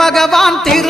பகவான் திரு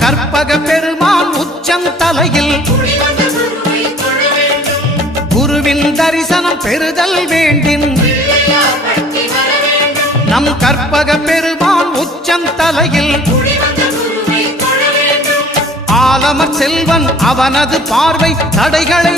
கற்பக பெருமான் உச்சம் தலையில் குருவின் தரிசனம் பெறுதல் வேண்டின் நம் கற்பக பெருமான் உச்சம் தலையில் ஆலமர் செல்வன் அவனது பார்வை தடைகளை